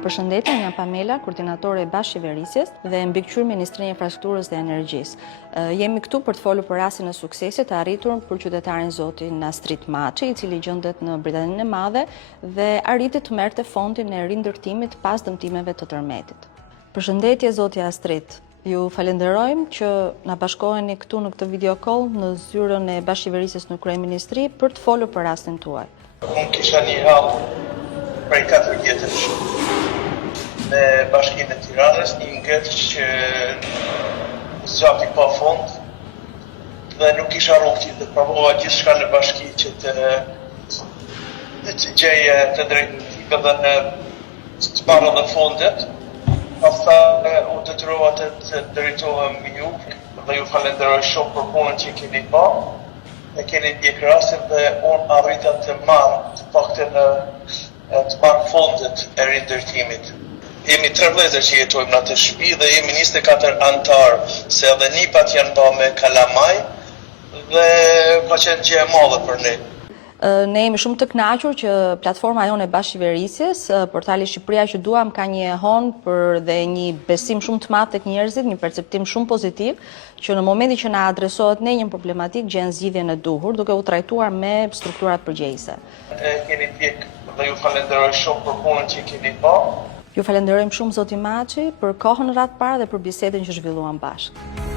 Përshëndetje, jam Pamela, koordinatore e bashkëqeverisjes dhe mbikëqyrë Ministrinë e Infrastrukturës dhe Energjisë. Jemi këtu për të folur për rastin e suksesit të arritur për qytetarin zotin Astrid Maçi, i cili gjendet në Britaninë e Madhe dhe arriti të merrte fondin e rindërtimit pas dëmtimeve të tërmetit. Përshëndetje zoti Astrid. Ju falenderojmë që na bashkoheni këtu në këtë video call në zyrën e bashkëqeverisjes në Kryeministri për të folur për rastin tuaj. Unë kisha një hall prej 4 vjetësh në Bashkinë e Tiranës, një ngët që zgjati pa fond dhe nuk isha rrugti dhe provova gjithçka në bashki që të gjeje të drejtëve dhe të marrë dhe fondet. Pastaj u detyrova të drejtohem ju dhe ju falenderoj shumë për punën që keni bërë. E keni ndjek rastin dhe unë arrita të marrë të paktën të marrë fondet e rindërtimit. Jemi 3 vëllezër që jetojmë në atë shtëpi dhe jemi 24 antar, se edhe nipat janë bërë me kalamaj dhe ka qenë gjë e madhe për ne. Ne jemi shumë të kënaqur që platforma jonë e bashkëqeverisjes, portali Shqipëria që duam, ka një hon për dhe një besim shumë të madh tek njerëzit, një perceptim shumë pozitiv, që në momentin që na adresohet ne një problematik gjen zgjidhjen e duhur, duke u trajtuar me strukturat përgjegjëse. Keni ndjek dhe ju falenderoj shumë për punën që keni bërë. Ju falenderojmë shumë zoti Maçi për kohën e radhë parë dhe për bisedën që zhvilluam bashkë.